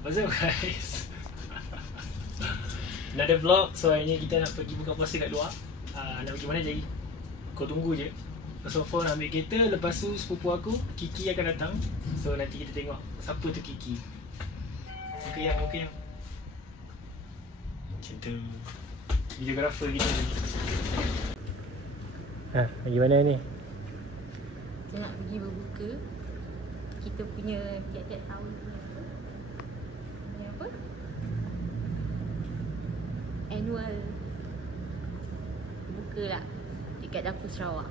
What's up guys? Another vlog. So hari ni kita nak pergi buka puasa kat luar. Nak pergi mana jadi? Kau tunggu je. So far nak ambil kereta. Lepas tu sepupu aku Kiki akan datang. So nanti kita tengok siapa tu Kiki. Muka yang macam tu. Videographer kita ni. Pergi mana ni? Kita nak pergi berbuka. Kita punya tiap-tiap tahun punya apa? Annual buka lah dekat Dapur Sarawak.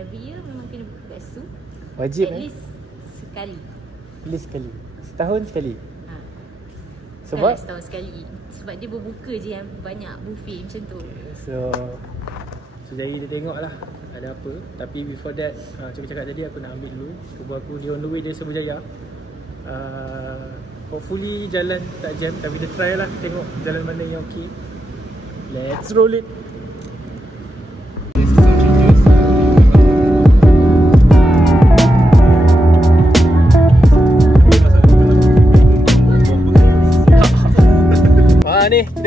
Every year memang kena buka kat situ. Wajib At least sekali. At least sekali. Setahun sekali. Sebab? Setahun sekali. Sebab dia berbuka je yang banyak buffet macam tu. So jadi kita tengok lah ada apa. Tapi before that, macam cakap tadi, aku nak ambil dulu sepupu aku, dia on the way dari Sebujaya. Hopefully jalan tak jam. Tapi kita try lah, tengok jalan mana yang okey. Let's roll it. Ni kita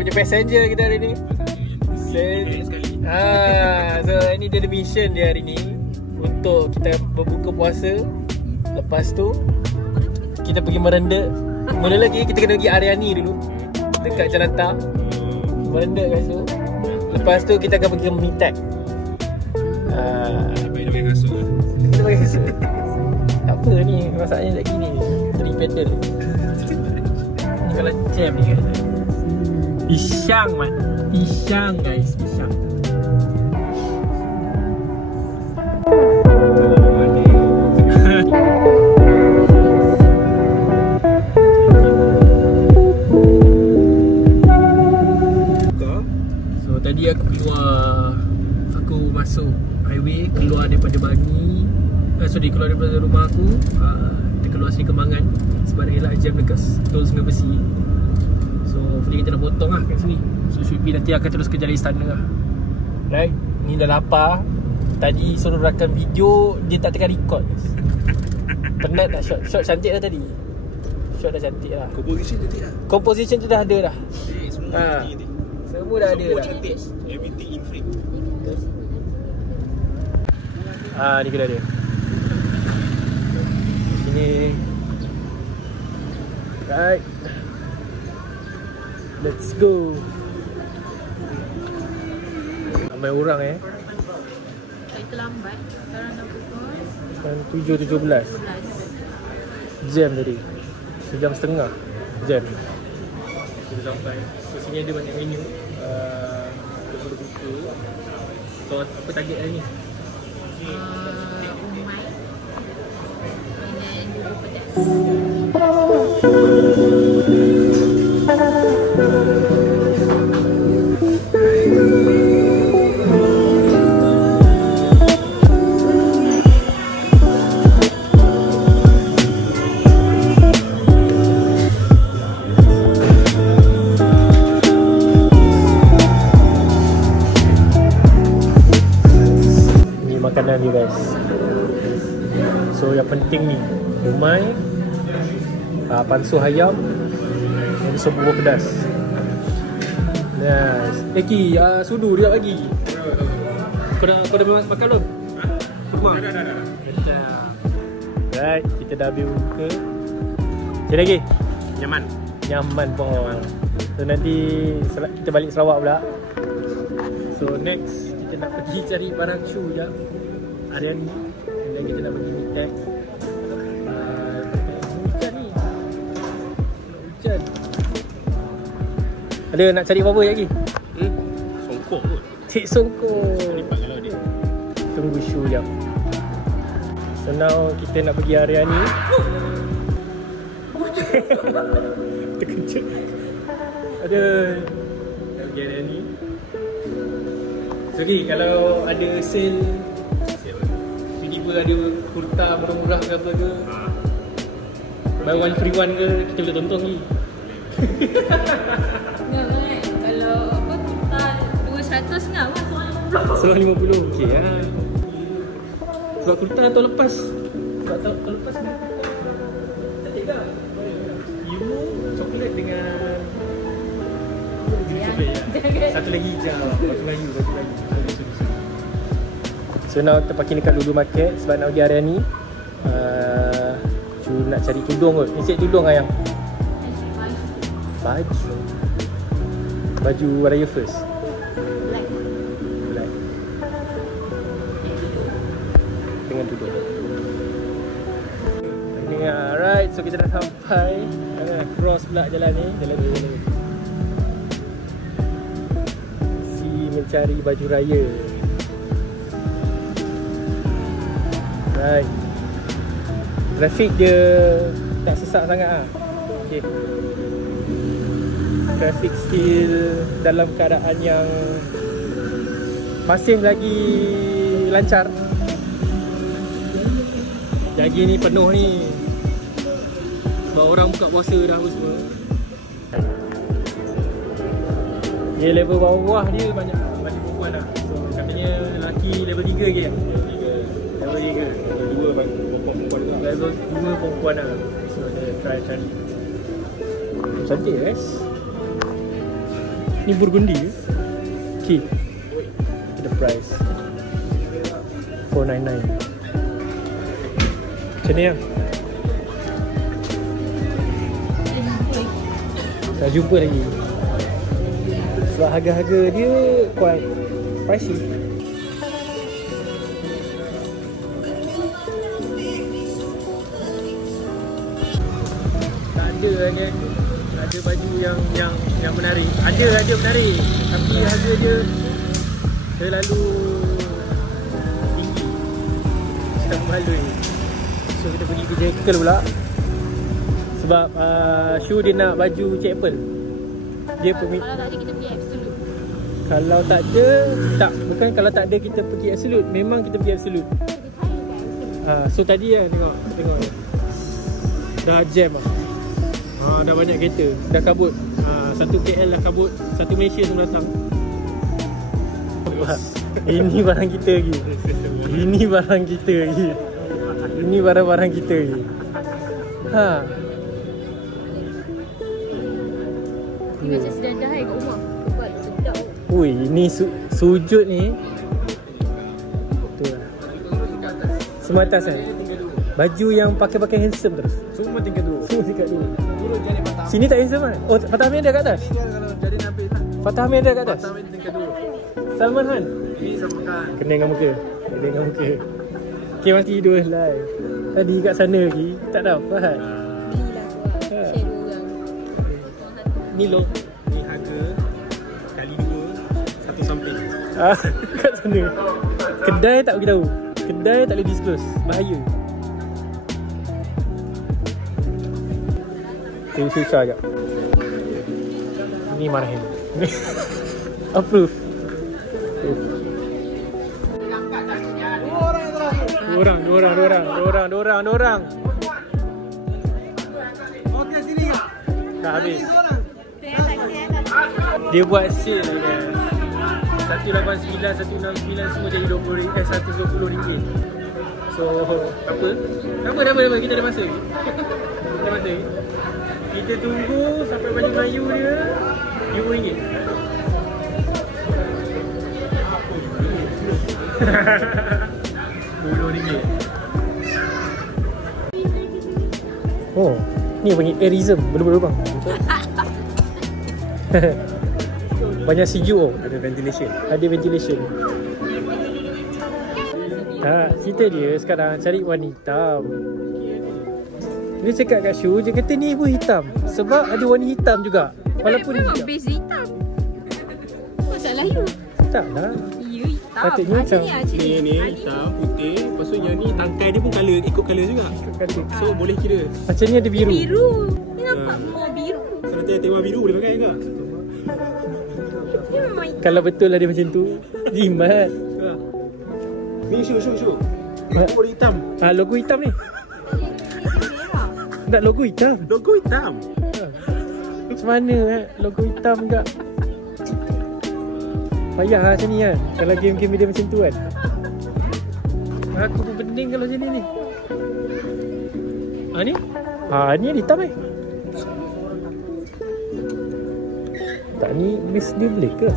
punya passenger kita hari ni. So ini dia mission dia hari ni untuk kita berbuka puasa. Lepas tu kita pergi merenda. Mula lagi kita kena pergi Aryani dulu dekat Jalan Tak. Merenda kat situ. Lepas tu kita akan pergi Mitek. Baik nak kasut. Kita pakai kasut. Tak apa ni, masalahnya tak gini. 3 pedal. Kalau jam ni kan pisang man. Pisang guys, pisang. So tadi aku keluar, aku masuk highway, keluar daripada Bangi. Keluar daripada rumah aku. Kita keluar sini Kembangan sebab nak elak jam dekat tol Sungai Besi. So hopefully kita nak potong lah kat sini. So should be nanti akan terus ke Jalan Istana lah. Right, ni dah lapar. Tadi suruh rakam video, dia tak tekan record. Penat tak shot? Shot cantik dah tadi. Shot dah cantik lah. Composition cantik lah. Composition tu dah ada dah. Semua cantik. Semua dah ada dah. Cantik. Everything in frame. Ni kena dia. Sini. Right. Let's go. Ramai orang Kita lambat. Sekarang dah pukul 7.17. Jam tadi. Sejam setengah jam. Kita sampai. So sini ada banyak menu. Kita berbuka. So apa target hari ni? umai and then bubur pedas. Makanan ni guys. So yang penting ni umai, pansu ayam dan sup bubur pedas. Nice. Eki, sudu dia lagi. Kau dah makan belum? Semua? Dah. Right, kita dah habis buka. Macam lagi? Nyaman pun. So nanti kita balik Sarawak pula. So next kita nak pergi cari barang shoe je. Harian dan kita nak pergi Mitek. Hujan ni. Hujan. Ada nak cari apa-apa lagi? Songkok kot. Cik songkok. Lipat kalau dia. Tunggu shoe jap. So now kita nak pergi Aryani. Terkejut. Ada nak pergi Aryani. So okay, kalau ada sale, tiba-tiba ada kurta murah-murah ke apa ke, buy one free one ke, kita boleh tonton ni. Kalau apa kurta 200 enggak mas, 150. Okey lah. Sebab kurta tahun lepas. Sebab tahun lepas ni kurta Biru, coklat dengan Jangan. satu lagi hijau. Baju Melayu. So now terpaking dekat Lulu Market sebab nak pergi Ariani. Cu nak cari tudung kot. Ni cari tudung ayang. Baju raya first. Black. Dengan tudung. Alright, so kita dah sampai. Cross pula jalan ni. Jalan ni. Si mencari baju raya. Right. Trafik dia tak sesak sangat lah. Okay. Trafik still dalam keadaan yang masih lagi lancar. Jagi ni penuh ni. Sebab orang buka puasa dah apa semua. Dia level bawah dia banyak perempuan dah. So katanya lelaki level 3 lagi kan? Level 3. Perempuan juga. Level 2 perempuan lah. So dia try cari. Cantik guys. Ni burgundy ke? Okay. The price 499. Macam ni lah. Tak jumpa lagi. Sebab harga-harga dia quite pricey. Tak ada hanya ada baju yang menarik. Ada menarik, tapi harga dia terlalu tinggi. Tak malu. So kita pergi ke Jekyll pula. Sebab Shu dia nak baju Cik Apple. Dia pergi. Kalau tak ada kita pergi Absolute. Kalau tak ada, tak. Bukan kalau tak ada kita pergi Absolute. Memang kita pergi Absolute. So tadi kan tengok ni. Dah jam lah. Dah banyak kereta. Dah kabut. Satu KL dah kabut. Satu Malaysia tu datang. Ini barang kita lagi. Ini barang kita lagi. Ini barang-barang kita lagi. Ni macam sedang dah kat rumah. Buat sedap. Ui, ni sujud ni. Tu lah. Semua atas kan? Baju yang pakai handsome terus. Semua tingkat 2. Semua tingkat 2. Turun jadi Fatah. Sini tak handsome kan? Oh, Fatah Amin ada kat atas? Ini kalau jadi Nabil tak. Fatah Amin ada kat atas? Fatah Amin tingkat 2. Salman Han? Ini sama kan. Kena dengan muka. Okay, masih dua live. Tadi kat sana lagi tak dapat. Belilah tu lah. Share 2 orang. Ni loh. Ni harga kali 2 satu samping. Kat sana. Kedai tak beritahu. Kedai tak boleh disclose. Bahaya. Itu susah je. Ni marahin. Approve. Dua orang. Okey sini kak. Dah habis. Dia buat sale guys. 189, 169 semua jadi RM120. So apa? Nama kita ada masa lagi. Kita tunggu sampai baju Melayu dia RM5. RM10. Oh, ni panggil airism. Berlubang. Banyak sejuk. Ada ventilation. Cerita dia sekarang cari warna hitam. Dia cakap kat Shu, dia kata ni pun hitam. Sebab ada warna hitam juga. Walaupun memang hitam. base hitam. Masalah you. Tak lah. Ya hitam. Patutnya macam Ni hitam, putih. Lepas tu yang ni tangkai dia pun colour, ikut colour juga. So boleh kira. macam ni ada biru. Biru. Ni nampak more biru. Kalau tema biru boleh pakai ke? Ni memang hitam. Kalau betul lah dia macam tu, jimat. Ni show. Logo hitam. Logo hitam ni. Tak, logo hitam. Logo hitam. Macam mana logo hitam juga. Payah lah macam ni kan. Kalau game-game dia macam tu kan. Aku pun pening kalau macam ni. Ni Ni yang hitam tak, ni base dia black ke?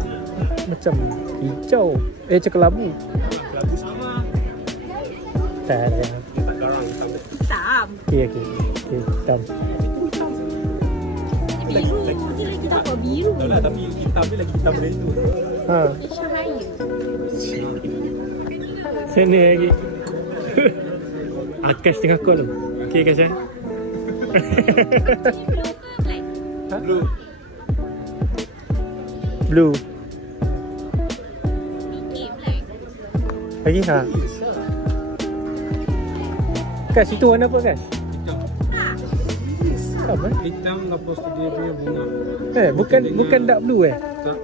Macam hijau. Macam kelabu. Kelabu sama. Tak. Dia tak garang hitam. Hitam. Okay, hitam. Biru. Dia lagi tak apa biru. Tak lah, tapi hitam dia lagi hitam dari tu. Cahaya. Sana lagi. Akash tengah call tu. Okay, Akash Blue ke black? Blue. Blue. Fikir black. Lagi Akash, itu warna apa, Akash? Hitam. Apa? Hitam lepas tu dia punya bunga. Bukan dark blue Tak.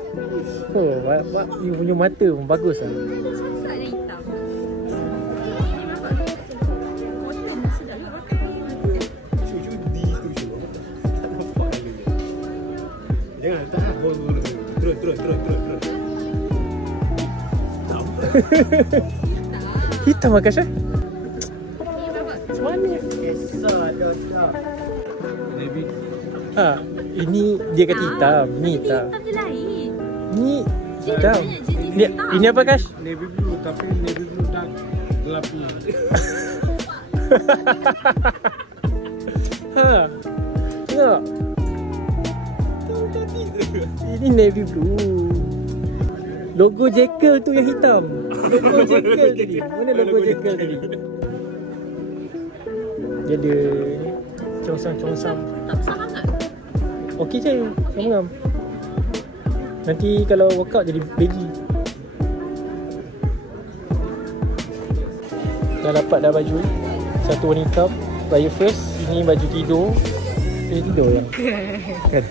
Oh, you punya mata pun bagus lah. Susah ada hitam. Ini nampak cotton sedap juga. Judi tu show. Tak nampak lagi. Jangan, tak lah. Turun. Hitam Akash Ini nampak. Macam mana? Navy. Ini dia kata hitam. Ni hitam. Hitam je lain. Ni hitam. Jenis hitam. Ini apa, Akash? Navy blue, tapi navy blue dah gelapnya. Tengok. Ini navy blue. Logo Jekyll tu yang hitam. Logo Jekyll tadi. Mana logo Jekyll tadi? Dia ada congsam. Tak besar sangat. Okey je, ngam-ngam. Nanti kalau workout jadi baggy. Dah dapat dah baju. Satu warna hitam. Raya first. Ini baju tidur. Ini tidur ya? Kan?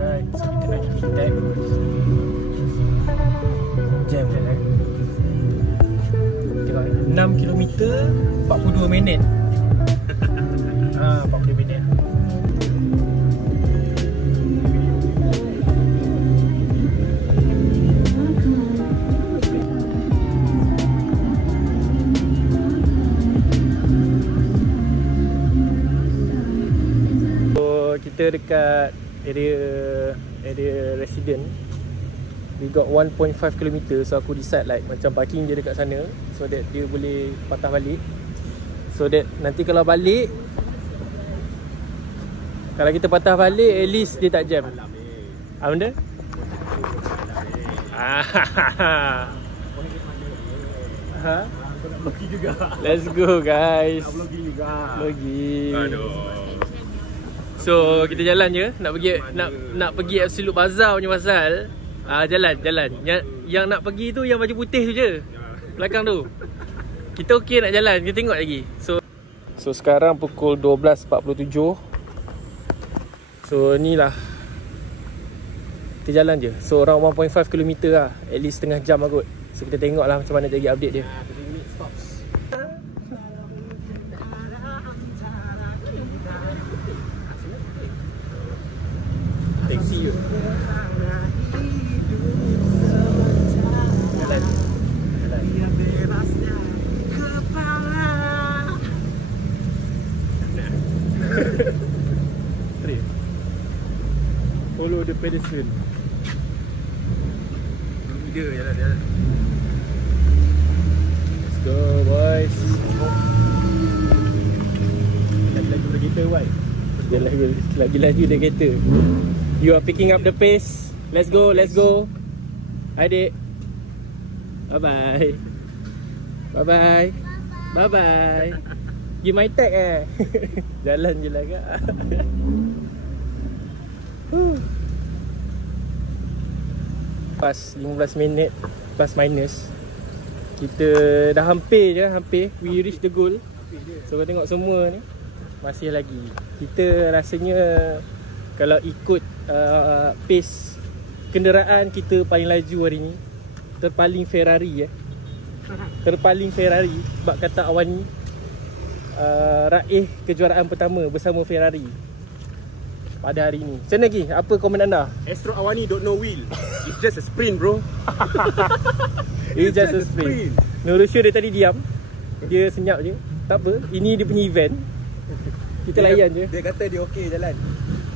Alright, so kita nak pergi tag. Jam kan? Tengok 6km 42 minit. 40 minit. Kita dekat area resident. We got 1.5 km. So aku decide like macam parking je dekat sana, so that dia boleh patah balik. So that nanti kalau balik, kalau kita patah balik, at least dia tak jam. Apa benda? Vlogging juga. Let's go guys. Vlogging juga. Vlogging. Aduh. So kita jalan je, nak pergi Absolute Bazaar punya pasal. Jalan. Yang nak pergi tu yang baju putih tu je. Belakang tu. Kita okey nak jalan, kita tengok lagi. So sekarang pukul 12.47. So ni lah. Kita jalan je. So around 1.5 km lah. At least setengah jam lah kot. So kita tengok lah macam mana lagi update dia. Taxi je. Jalan. Follow the pedestrian. Dia jalan. Let's go boys. Lagi-lagi dah kereta Wan. Lagi-lagi dah kereta. You are picking up the pace. Let's go. Adik. Bye-bye. Bye-bye. Give my tag Jalan je lah kak. Pas 15 minit plus minus. Kita dah hampir. We reach the goal. So kau tengok semua ni masih lagi. Kita rasanya kalau ikut pace kenderaan, kita paling laju hari ni. Terpaling Ferrari sebab kata awan ni raih kejuaraan pertama bersama Ferrari pada hari ni. Macam lagi, apa komen anda? Astro Awani don't know wheel. It's just a sprint, bro. It's just a sprint. Nurusyo dia tadi diam. Dia senyap je. Tak apa, ini dia punya event. Kita layan je. Dia kata dia okey jalan.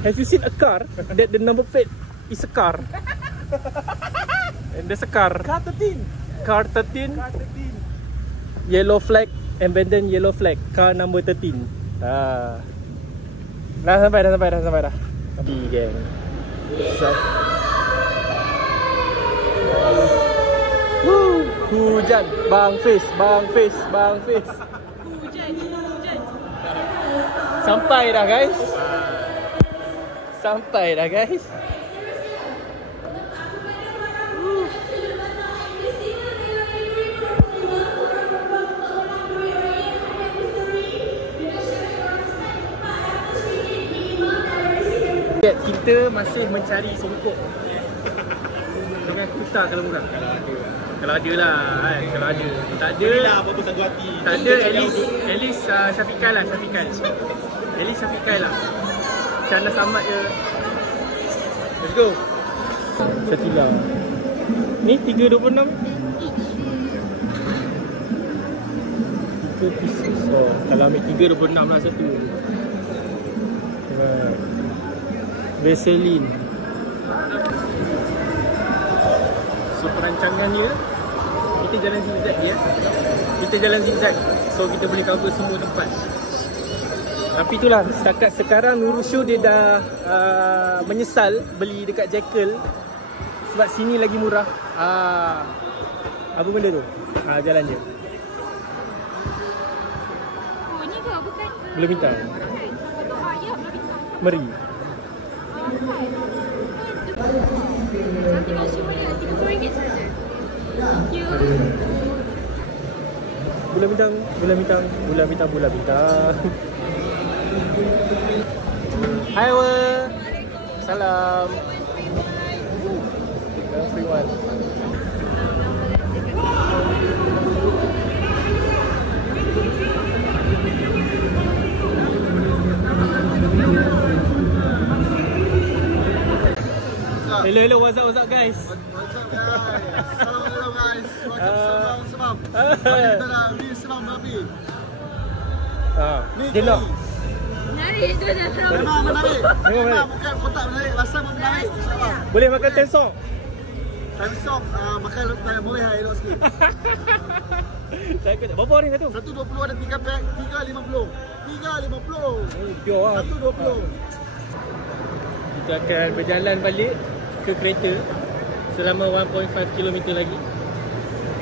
Have you seen a car that the number plate is a car? And there's a car. Car 13. Car 13. Car 13. Yellow flag. Abandoned yellow flag. Car number 13. Dah sampai dah. Pergi geng. Hujan. Bang Fiz. Hujan. Sampai dah guys. Kita masih mencari songkok dengan kuta kalau murah. Kalau ada lah kan. Kalau ada. Tak ada Lah apa satu hati. Tak ada, at least Syafiqai lah. At least Syafiqai lah. Chana Samad je. Let's go. Setila. Ni 3.26. 3 pieces. Oh, kalau ambil 3.26 lah satu. Vaseline. So perancangan dia, kita jalan zigzag je. So kita boleh cover semua tempat. Tapi itulah, setakat sekarang Nurushu dia dah menyesal beli dekat Jekyll. Sebab sini lagi murah. Apa benda tu? Jalan je. Oh, ni ke bukan? Belum bintang. Untuk ayam belum bintang. Meri. Nanti nak show ni RM30 saja. Thank you. Bulan bintang. Hai salam. Everyone. Hello, what's up guys? What's up guys? Assalamualaikum guys. Welcome Semam. Kita nak beli Semam babi. Dia nak. Menarik tu dah terlalu. Memang menarik. Memang bukan kotak menarik. Rasa pun menarik. InsyaAllah. Boleh makan tensong? Tensong makan tak boleh elok sikit. Saya kata, berapa orang satu? 1.20 ada 3 pack, 3.50. 3.50. Pure lah. 1.20. Kita akan berjalan balik ke kereta selama 1.5 km lagi.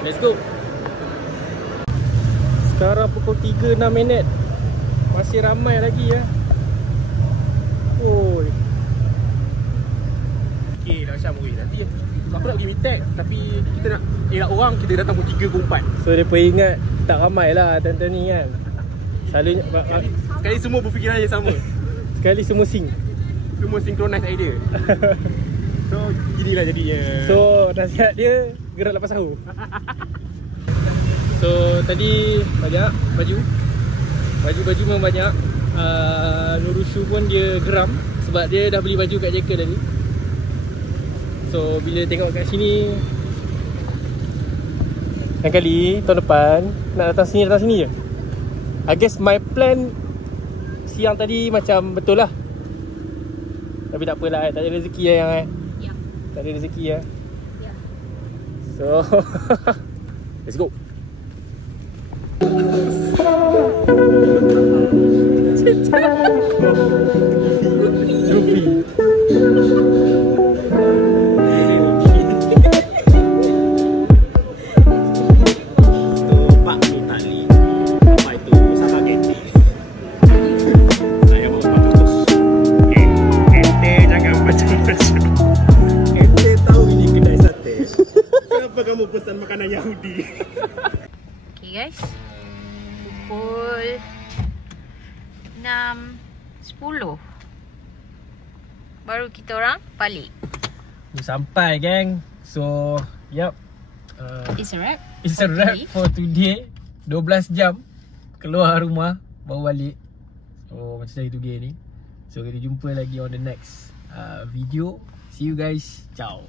Let's go. Sekarang pukul 3.06. Masih ramai lagi ya. Oi. Okey dah Syam weh. Nanti aku nak pergi Mitek tapi kita nak elak orang, kita datang pukul 3 ke 4. So dia ingat tak ramai lah time ni kan. Selalunya Sekali semua berfikiran yang sama. sekali semua Semua synchronize idea. So ginilah jadinya. So nasihat dia gerak lepas sahur. So tadi banyak baju memang banyak. Nurushu pun dia geram sebab dia dah beli baju kat Jekyll tadi. So bila tengok kat sini, lain kali tahun depan nak datang sini je. I guess my plan siang tadi macam betul lah. Tapi tak apalah, tak ada rezeki lah yang Ya. tak ada rezeki lah. Ya. So let's go. Luffy. Pak tu tali. Apa itu? Usaha ganti. Saya mau putus. Ente jangan macam-macam. Ente tahu ini kedai sate. Kenapa kamu pesan makanan Yahudi? Okay guys, pukul 6.10 baru kita orang balik. Sampai geng. So yup, It's a wrap. it's a wrap for today. 12 jam keluar rumah baru balik. So macam saya today ni. So kita jumpa lagi on the next video. See you guys. Ciao.